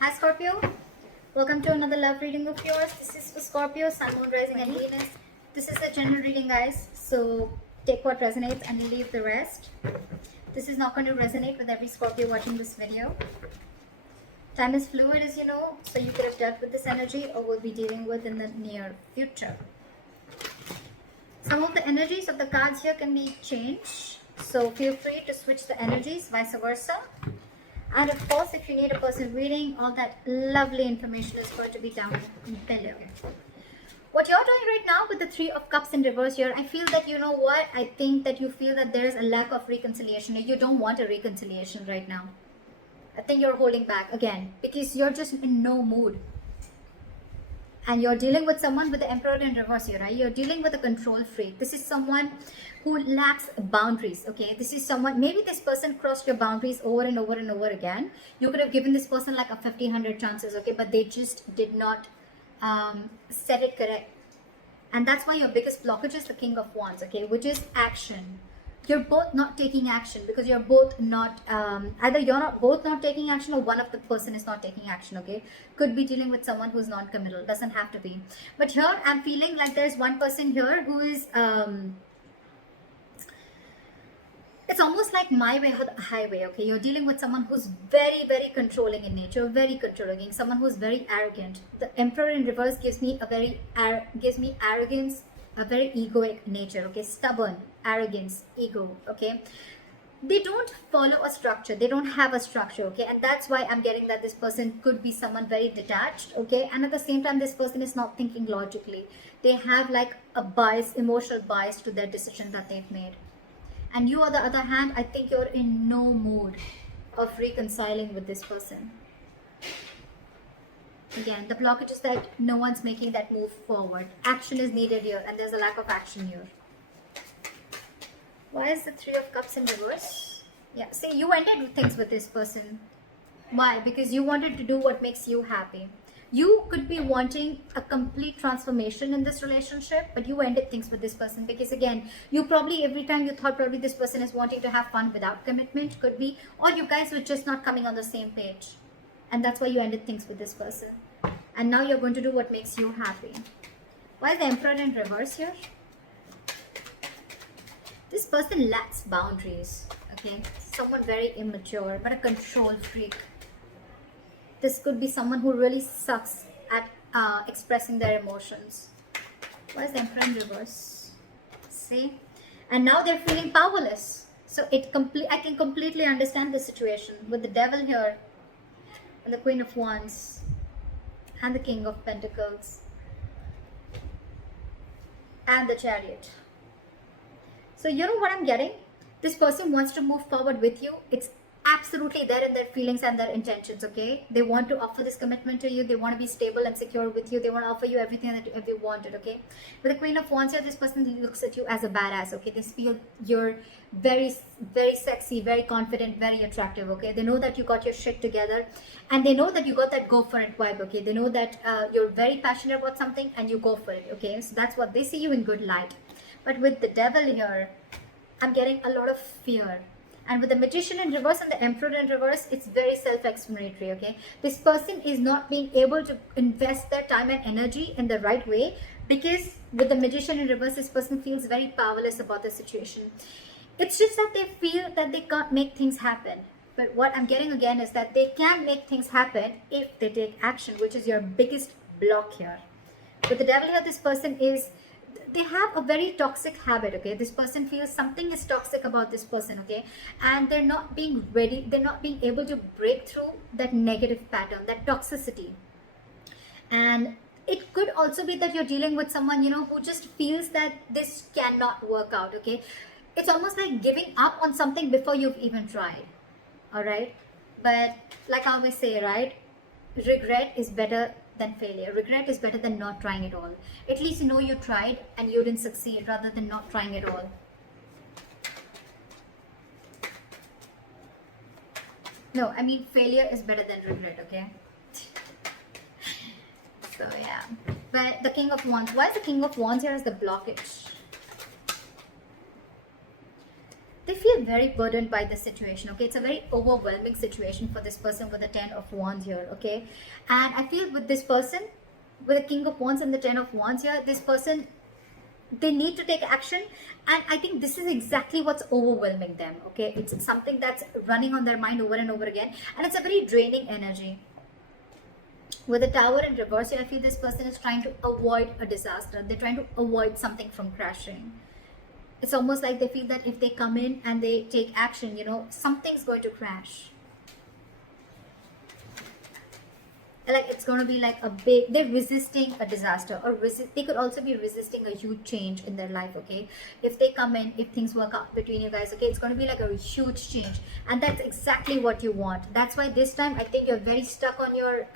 Hi Scorpio, welcome to another love reading of yours. This is for Scorpio, Sun, Moon, Rising and Venus. This is a general reading, guys, so take what resonates and leave the rest. This is not going to resonate with every Scorpio watching this video. Time is fluid, as you know, so you could have dealt with this energy or will be dealing with in the near future. Some of the energies of the cards here can be changed, so feel free to switch the energies, vice versa. And of course, if you need a personal reading, all that lovely information is going to be down below. What you're doing right now with the Three of Cups in reverse here, I feel that, you know what, I think that you feel that there is a lack of reconciliation. You don't want a reconciliation right now. I think you're holding back again because you're just in no mood. And you're dealing with someone with the Emperor in reverse here, right? You're dealing with a control freak. This is someone who lacks boundaries, okay? This is someone, maybe this person crossed your boundaries over and over and over again. You could have given this person like a 1,500 chances, okay? But they just did not set it correct. And that's why your biggest blockage is the King of Wands, okay? Which is action. You're both not taking action because you're both not, either you're not both not taking action or one of the person is not taking action, okay? Could be dealing with someone who's non-committal, doesn't have to be. But here I'm feeling like there's one person here who is, it's almost like my way or the highway, okay? You're dealing with someone who's very, very controlling in nature, very controlling, someone who's very arrogant. The Emperor in reverse gives me arrogance, a very egoic nature, okay? Stubborn, arrogance, ego, okay? They don't follow a structure. They don't have a structure, okay? And that's why I'm getting that this person could be someone very detached, okay? And at the same time, this person is not thinking logically. They have like a bias, emotional bias to their decision that they've made. And you, on the other hand, I think you're in no mood of reconciling with this person. Again, the blockage is that no one's making that move forward. Action is needed here, and there's a lack of action here. Why is the Three of Cups in reverse? Yeah, see, you ended things with this person. Why? Because you wanted to do what makes you happy. You could be wanting a complete transformation in this relationship, but you ended things with this person because, again, you probably, every time you thought probably this person is wanting to have fun without commitment, could be, or you guys were just not coming on the same page. And that's why you ended things with this person. And now you're going to do what makes you happy. Why is the Emperor in reverse here? This person lacks boundaries, okay? Someone very immature, but a control freak. This could be someone who really sucks at expressing their emotions. Why is the Emperor in reverse? See? And now they're feeling powerless. So I can completely understand the situation with the Devil here, and the Queen of Wands, and the King of Pentacles, and the Chariot. So you know what I'm getting? This person wants to move forward with you. It's absolutely there in their feelings and their intentions, okay? They want to offer this commitment to you. They want to be stable and secure with you. They want to offer you everything that they wanted, okay? With the Queen of Wands here, this person looks at you as a badass, okay? They feel you're very, very sexy, very confident, very attractive, okay? They know that you got your shit together, and they know that you got that go for it vibe, okay? They know that you're very passionate about something and you go for it, okay? So that's what they see you in good light. But with the Devil here, I'm getting a lot of fear. And with the Magician in reverse and the Emperor in reverse, it's very self-explanatory, okay? This person is not being able to invest their time and energy in the right way because with the Magician in reverse, this person feels very powerless about the situation. It's just that they feel that they can't make things happen. But what I'm getting again is that they can make things happen if they take action, which is your biggest block here. With the Devil here, this person is, they have a very toxic habit, okay? This person feels something is toxic about this person, okay? And they're not being ready, they're not being able to break through that negative pattern, that toxicity. And it could also be that you're dealing with someone, you know, who just feels that this cannot work out, okay? It's almost like giving up on something before you've even tried, all right? But like I always say, right? Regret is better than failure. Regret is better than not trying at all. At least you know you tried and you didn't succeed rather than not trying at all. No, I mean failure is better than regret, okay? So yeah. But the King of Wands, why is the King of Wands here as the blockage? they feel very burdened by this situation. Okay, it's a very overwhelming situation for this person with the 10 of wands here. Okay, and I feel with this person, with the king of wands and the 10 of wands here, this person, they need to take action, and I think this is exactly what's overwhelming them. Okay, it's something that's running on their mind over and over again, and it's a very draining energy. With the tower in reverse here, I feel this person is trying to avoid a disaster. They're trying to avoid something from crashing. It's almost like they feel that if they come in and they take action, you know, something's going to crash. Like it's going to be like a big, they're resisting a disaster, or they could also be resisting a huge change in their life. Okay, if they come in, if things work out between you guys, okay, it's going to be like a huge change, and that's exactly what you want. That's why this time I think you're very stuck on your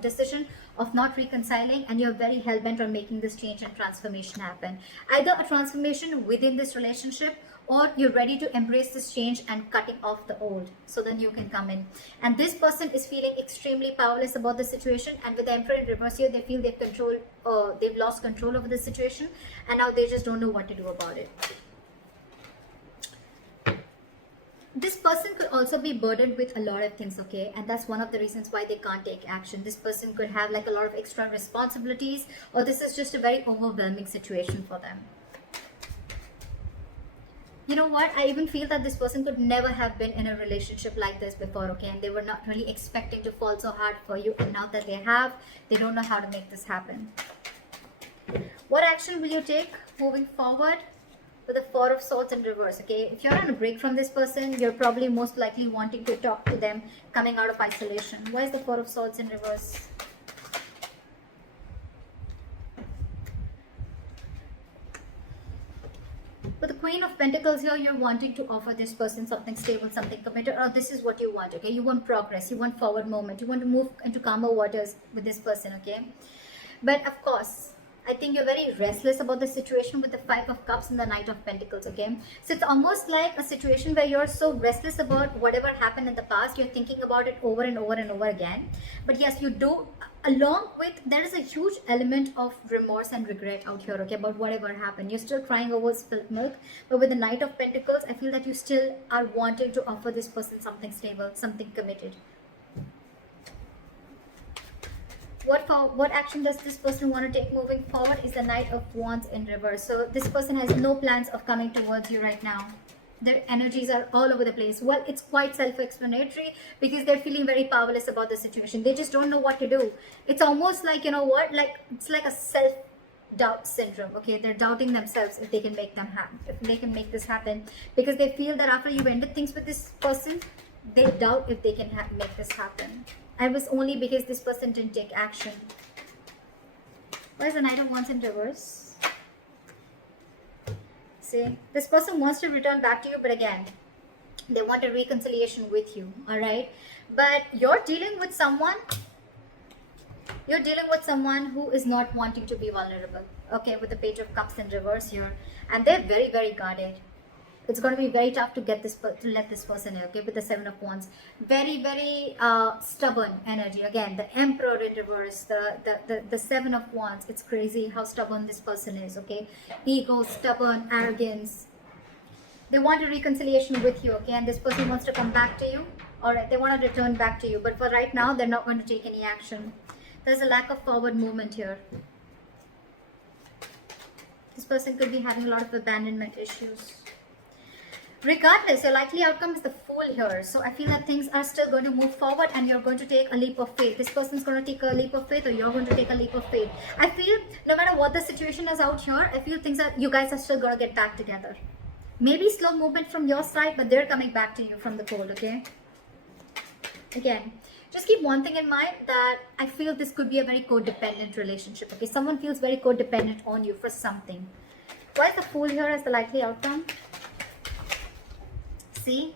decision of not reconciling, and you're very hell-bent on making this change and transformation happen. Either a transformation within this relationship, or you're ready to embrace this change and cutting off the old so then you can come in. And this person is feeling extremely powerless about the situation, and with the Emperor in reverse here, they feel they've lost control over the situation, and now they just don't know what to do about it. This person could also be burdened with a lot of things, okay, and that's one of the reasons why they can't take action. This person could have like a lot of extra responsibilities, or this is just a very overwhelming situation for them. You know what, I even feel that this person could never have been in a relationship like this before, okay, and they were not really expecting to fall so hard for you, and now that they have, they don't know how to make this happen. What action will you take moving forward? With the Four of Swords in reverse, okay, if you're on a break from this person, you're probably most likely wanting to talk to them, coming out of isolation. Why is the Four of Swords in reverse? With the Queen of Pentacles here, you're wanting to offer this person something stable, something committed, or this is what you want, okay? You want progress, you want forward movement, you want to move into calmer waters with this person, okay? But of course, I think you're very restless about the situation with the Five of Cups and the Knight of Pentacles, okay? So it's almost like a situation where you're so restless about whatever happened in the past, you're thinking about it over and over and over again. But yes, you do, along with, there is a huge element of remorse and regret out here, okay, about whatever happened. You're still crying over spilled milk, but with the Knight of Pentacles, I feel that you still are wanting to offer this person something stable, something committed. What action does this person want to take moving forward is the Knight of Wands in reverse. So this person has no plans of coming towards you right now. Their energies are all over the place. Well, it's quite self-explanatory because they're feeling very powerless about the situation. They just don't know what to do. It's almost like, you know what, like it's like a self-doubt syndrome. Okay, they're doubting themselves if they can make this happen, because they feel that after you've ended things with this person, they doubt if they can make this happen. And it was only because this person didn't take action. Why is the Knight of Wands in reverse? See, this person wants to return back to you, but again, they want a reconciliation with you, all right? But you're dealing with someone who is not wanting to be vulnerable, okay, with the Page of Cups in reverse here, and they're very, very guarded. It's going to be very tough to let this person in, okay, with the Seven of Wands. Very, very stubborn energy. Again, the Emperor in reverse, the Seven of Wands. It's crazy how stubborn this person is, okay? Ego, stubborn, arrogance. They want a reconciliation with you, okay? And this person wants to come back to you. All right, they want to return back to you. But for right now, they're not going to take any action. There's a lack of forward movement here. This person could be having a lot of abandonment issues. Regardless, your likely outcome is the Fool here. So I feel that things are still going to move forward and you're going to take a leap of faith. This person's going to take a leap of faith, or you're going to take a leap of faith. I feel no matter what the situation is out here, I feel you guys are still going to get back together. Maybe slow movement from your side, but they're coming back to you from the cold, okay? Again, just keep one thing in mind, that I feel this could be a very codependent relationship, okay? Someone feels very codependent on you for something. Why is the Fool here as the likely outcome? See,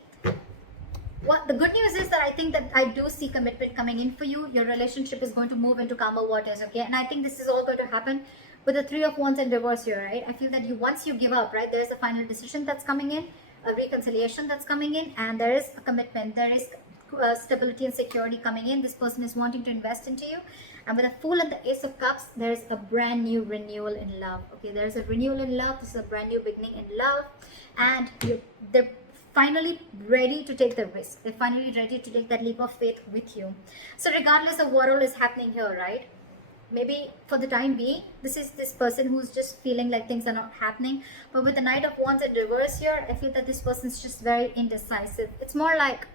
what the good news is that I think that I do see commitment coming in for you. Your relationship is going to move into calmer waters, okay? And I think this is all going to happen with the Three of Wands in reverse here, right? I feel that once you give up, right, there's a final decision that's coming in, a reconciliation that's coming in, and there is a commitment, there is stability and security coming in. This person is wanting to invest into you. And with the Fool and the Ace of Cups, there is a brand new renewal in love, okay? There is a renewal in love. This is a brand new beginning in love, and they're finally ready to take the risk. They're finally ready to take that leap of faith with you. So regardless of what all is happening here, right? Maybe for the time being, this is this person who's just feeling like things are not happening. But with the Knight of Wands in reverse here, I feel that this person's just very indecisive. It's more like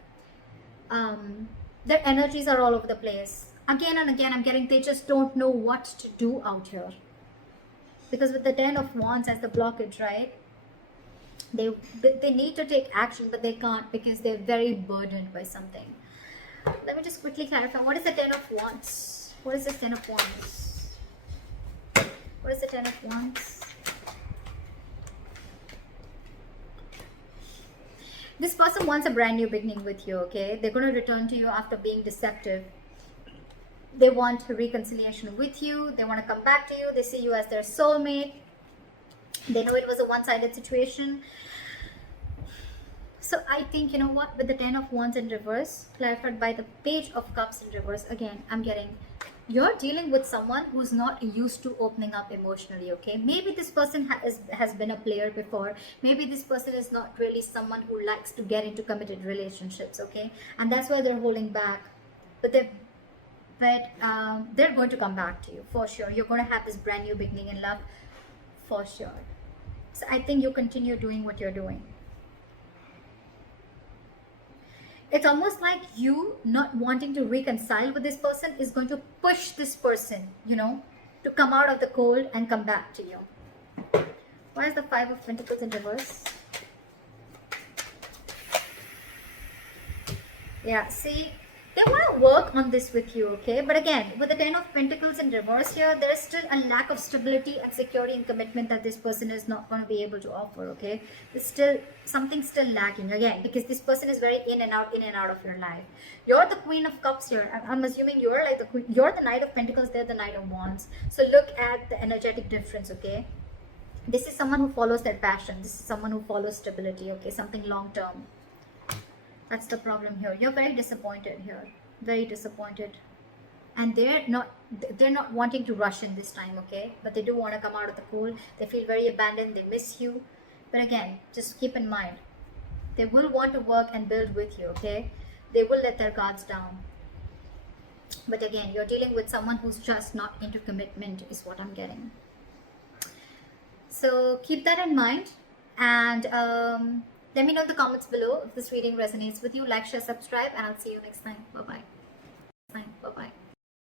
their energies are all over the place. Again and again, I'm getting they just don't know what to do out here. Because with the Ten of Wands as the blockage, right? They need to take action, but they can't because they're very burdened by something. Let me just quickly clarify. What is the Ten of Wands? What is the Ten of Wands? What is the Ten of Wands? This person wants a brand new beginning with you, okay? They're going to return to you after being deceptive. They want reconciliation with you. They want to come back to you. They see you as their soulmate. They know it was a one-sided situation. So I think, you know what, with the Ten of Wands in reverse, clarified by the Page of Cups in reverse, again, I'm getting you're dealing with someone who's not used to opening up emotionally, okay? Maybe this person has been a player before. Maybe this person is not really someone who likes to get into committed relationships, okay? And that's why they're holding back. But they're going to come back to you, for sure. You're going to have this brand new beginning in love, for sure. So I think you continue doing what you're doing. It's almost like you not wanting to reconcile with this person is going to push this person, you know, to come out of the cold and come back to you. Why is the Five of Pentacles in reverse? Yeah, see, they want to work on this with you, okay? But again, with the Ten of Pentacles in reverse here, there's still a lack of stability and security and commitment that this person is not going to be able to offer, okay? There's still something still lacking, again, because this person is very in and out of your life. You're the Queen of Cups here. I'm assuming you're like the Queen. You're the Knight of Pentacles, they're the Knight of Wands. So look at the energetic difference, okay? This is someone who follows their passion. This is someone who follows stability, okay? Something long-term. That's the problem here. You're very disappointed here. Very disappointed. And they're not wanting to rush in this time, okay? But they do want to come out of the cold. They feel very abandoned. They miss you. But again, just keep in mind, they will want to work and build with you, okay? They will let their guards down. But again, you're dealing with someone who's just not into commitment is what I'm getting. So keep that in mind. And let me know in the comments below if this reading resonates with you. Like, share, subscribe, and I'll see you next time. Bye-bye.